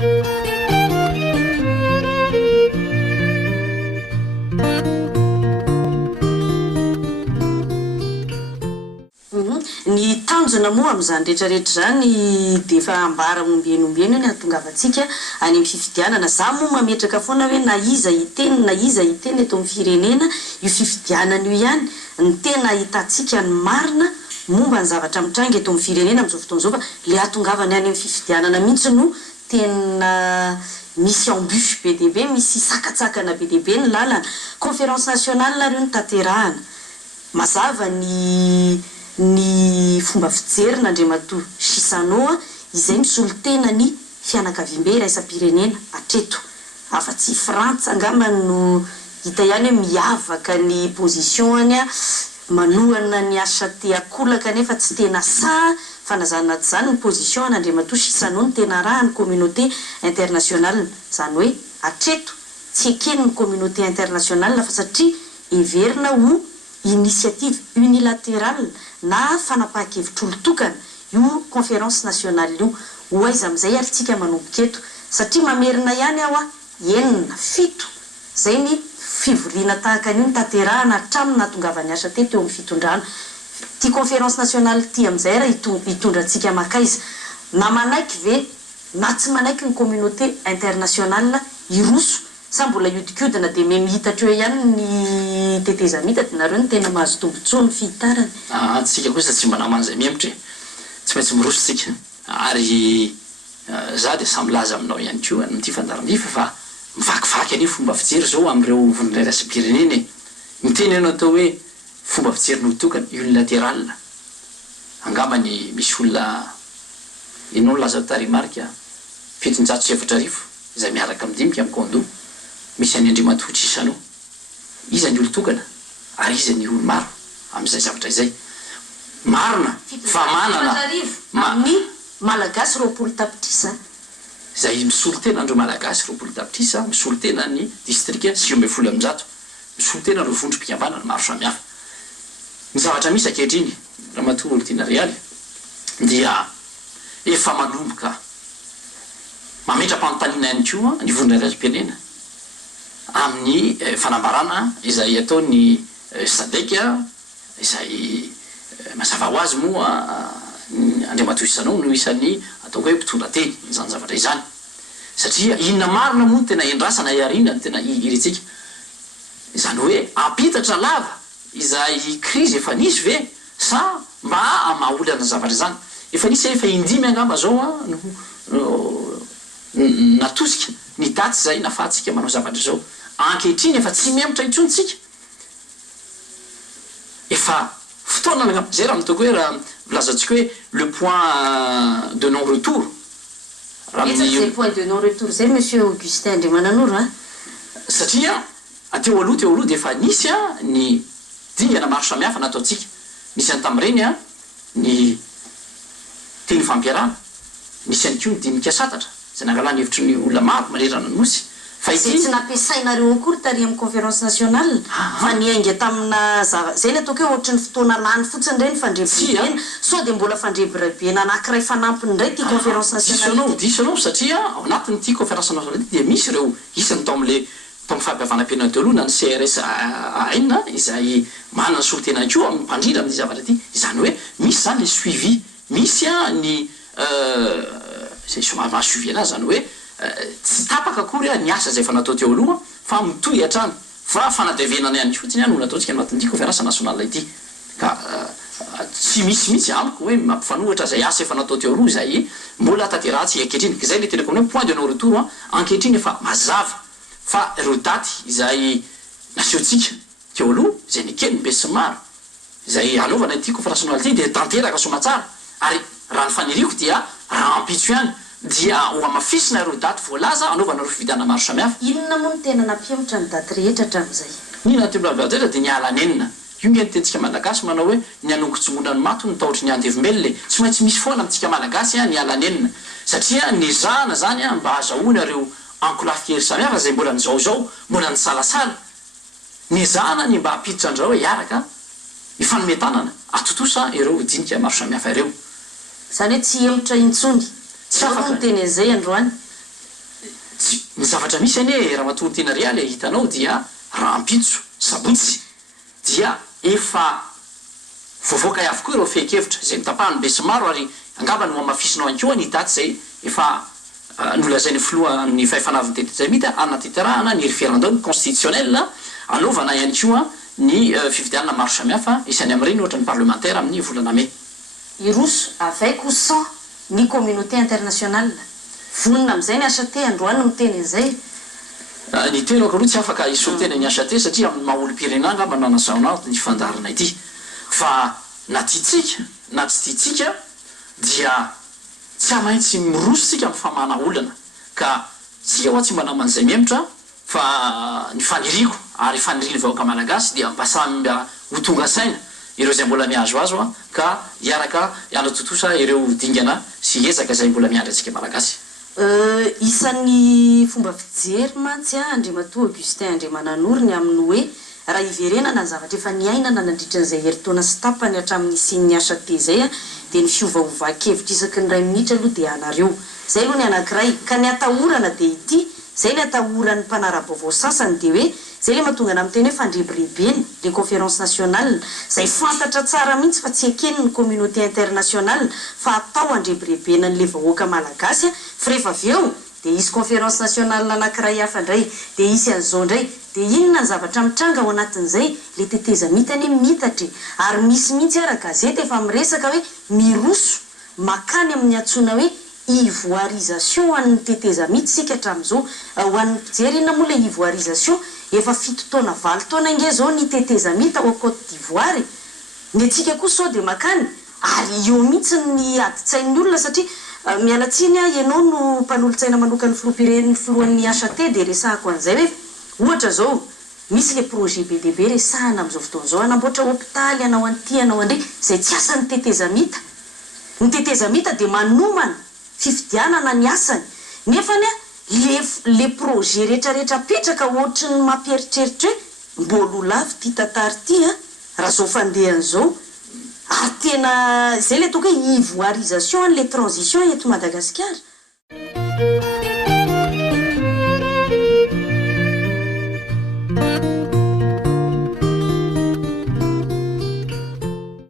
Ny tanjona moa amin'izany rehetrarehetra zany dia efa ambara ombenombeno ny ahatongavantsika any amin'ny fifidianana. Za moa mametraka foana hoe na iza hiteny eto amin'ny firenena io fifidianana io ihany ny tena hitantsika ny marina momba ny zavatra mitranga eto amin'ny firenena amin'izao fotoana izao, fa le ahatongavany any amin'ny fifidianana mihitsy no tena misy embûche be dia be, misy sakatsakana be dia be ny lalana. Conférence nationale reo ny tanterahana mazava ny fomba fijery n'Andriamatoa Sisano izay misolo tena ny fianakaviam-be iraisam-pirenena hatreto. Afa-tsy Frantsa angamba no hita ihany hoe miavaka ny position-any manohana ny asa te-akolaka nefa tsy tena fanazana zany ny position an'Andriamatoa Sisano ny tena raha ny communauté internationale. Zany hoe hatreto tsy ekeny ny communauté internationale fa satria heverina ho initiative unilatérale na fanapahan-kevitro tokana io conférence nationale io. Hoaiza amin'izay ary tsika manomboka eto satria mamerina ihany aho enina fito zay ny fivoriana tahaka an'io ny tanterahana hatramin'ny nahatongavany asa teto eo amin'ny fitondrana. Ty conférence nationale ty amin'izay raha hitondra antsika makaiza na manaiky ve na tsy manaiky ny communauté internationale iroso sa mbola iodikodina dia mihitatra eo ihany ny teteza mitady nareo ny tena mahazo tombontsoa ny fihitarany. Tsika kosa tsy mba naman'izay mihemitra tsy maintsy miroso tsika ary za dia samy laza aminao ihany koa amin'ity fandarandifa fa mivakivaky an'io fomba fijery zao amin'ireo vononay raisam-pirenena miteny ianao atao hoe fomba fijery notokana unilatéral. Angambany misy olona inao laza tary marika 707 izay miaraka amin'dimika amin'ny kondo misy any Andriamatoa Sisano. Iza ny olo tokana ary iza ny olo maro amin'izay zavatra izay marina fa manana amin'ny malagasy roapolo tapitrisa izay misolo tena andreo malagasy roapolo tapitrisa misolo tena ny distrika 700 misolo tena reo vondrom-pikambanana maro samihafa. Ny zavatra misy ankehitriny Ramatoa Olontiana Rialy dia efa manomboka mametra-panontaniana ihany koa ny vonona raisam-pirenena amin'ny fanambarana izay ataony sadeka izay mazava ho azy moa Andriamatoa Sisano no isan'ny ataoko hoe mpitondra teny izany zavatra izany satria inona marina moa tena endrasana iarina tena iritsika izany hoe ampitatra lava izay krizy efa nisy ve sa mba amaolana zavatra izany efa nisy efa indimy angamba zao natosika ny daty izay nafahatsika manao zavatra zao ankehitriny efa tsy miemitra intsontsika efa fotoana angamba zay raha mitaoko hoe raha vilazantsika hoe le point de non retour zay point de non retour zay monsieur Augustin Andriamananoro satria teo aloha dia efa nisy ny dingana maro samihafa nataotsika nisy any tamin'ireny ny teny fampiarana nisy any koa ny dinika satatra zay nangalany hevitry ny olona maro manerana ny nosy fa zay tsy nampiasainareo akory tary amin'ny conférence nationale fa niainga tamina zay le ataoko hoe ohatry ny fotoana lany fotsiny ndray ny fandrebirabena sao dia mbola fandrebirabena anankiray fanampiny indray ty conférence nationale disanao satria ao anatin'ity conférence nationale dia misy ireo isany tao amin'le fampihavanam-pianana teo aloha na ny CRS aina izay manana solotena koa amin'ny mpandrindra amin'ity zavatra ity izany hoe misy zany le suivi misy ny zay somary mahasuivi anazy zany hoe tsy tapaka akory ny asa zay fa natao teo aloha fa mitohy hatrany fa fanadevenana ihany fotsiny no nataontsika anatin'ity conférence nationale ity ka tsy misy mihitsy amiko hoe mampifanohitra zay asa efa natao teo aloha izay mbola tanterahantsika ankehitriny ka zay le tenako hoe point de non retour ankehitriny efa mazava fa ireo daty izay nasehontsika teo aloha zay nikeny be sy maro izay anaovana ity conférence nationale ity dia tanteraka somatsara ary raha ny faniriko dia raha ampitso ihany dia ho amafisina ireo daty voalaza anaovana ireo fividana maro samihafa. Inona moa no tena nampiematra ny daty rehetra hatramin'izay? Nina teblavetra dia ny alanenina io nge ny tentsika malagasy manao hoe ny anongotsomona ny mato ny taotry ny andevimbelona tsy maintsy misy foana amintsika malagasy ny alanenina satria ny zana zany mba azahoana ireo ankolafikery samihafa zay mbola nizaozao mbola nisalasala ny zana ny mba apiditra andrao hoe hiaraka ifanometanana atotosa ireo dinika maro samihafa ireo zany hoe tsy emotra intsony tsy afaka teny an'izay androany ny zavatra misy ane raha matory tena rialy hitanao dia rahampitso sabotsy dia efa voavoaka avokoa ireo fekevitra zay mitapahany be sy maro ary angambany mamafisinao ankoa ny daty zay efa nolazainy filohan'ny fahefanaviny tetezamita anatyterahana ny référendum constitutionnel anaovana ihany koa ny fifidianana maro samihafa isany am'ireny ohatra ny parlementaire amin'ny volana mai iroso avec ou sans ny communauté internationale vonina am'izay ny asa te androany miteny an'izay ny tena aloha tsy afaka isotena ny asa te satria amin'ny maha-olo-pirenena angamba nanasaonao ny fandarina ity fa na tiatsika na tsy tiatsika dia tsy amaintsy mirososika amin'ny famana olana ka tsika hoa tsy mba naman'izay mihemitra fa ny faniriko ary faniriny vahoaka malagasy dia mba samy ho tonga saina ireo zay mbola miazoazo a ka hiaraka ianatotosa ireo dingana sy ezaka zay mbola miandry atsika malagasy isan'ny fomba fijery mantsy Andriamatoa Augustin Andriamananory amin'ny hoe raha iverenana ny zavatra efa niainana nandritran'izay heritaona sy tapany hatramin'ny isin'ny asa te zay dia ny fiovaovan-kevitra isaky ny ray minitra aloha dia anareo zay aloha ny anankiray ka ny atahorana dia ity zay ny atahoran'ny mpanara-baovao sasany dia hoe zay le mahatonga na miteny hoe fandrebirebeny le conférence nationale zay fantatra tsara mihitsy fa tsy ekeny ny communauté internationale fa atao andrebirebena n'le vahoaka malagasy fa rehefa avy eo dia isy conférence nationale anankiray hafa indray dia isy an'izao indray dia inona ny zavatra mitranga ao anatin'izay le tetezamita any mitatra ary misy mihitsy ara gazety efa miresaka hoe miroso makany amin'ny antsoina hoe ivoirisation an'ny tetezamita sika hatramin'izao ho an'ny mpijery inona moa le ivoirisation efa 7 taona 8 taona inge zao ny tetezamita ao Côte d'Ivoire ny atsika koa sao dia makany ary eo mihitsy ny aditsain'ny olona satria mialatsiny ianao no mpanolotsaina manokany filohampireneny filohan'ny asa te dia resahako an'izay hoe ohatra zao misy le projet be dia be resahana amin'izao fotoan'izao anamboatra hôpitaly anao an'ity anao andre zay tsy asan'ny tetezamita ny tetezamita dia manomana fifidianana ny asany nefany le projet rehetrarehetra apetraka ohatry ny mampieritreritra hoe mbola ho lavy ty tantary ty raha zao fandehan'izao ary tena zay le ataoko hoe ivoirisation le transition eto Madagasikara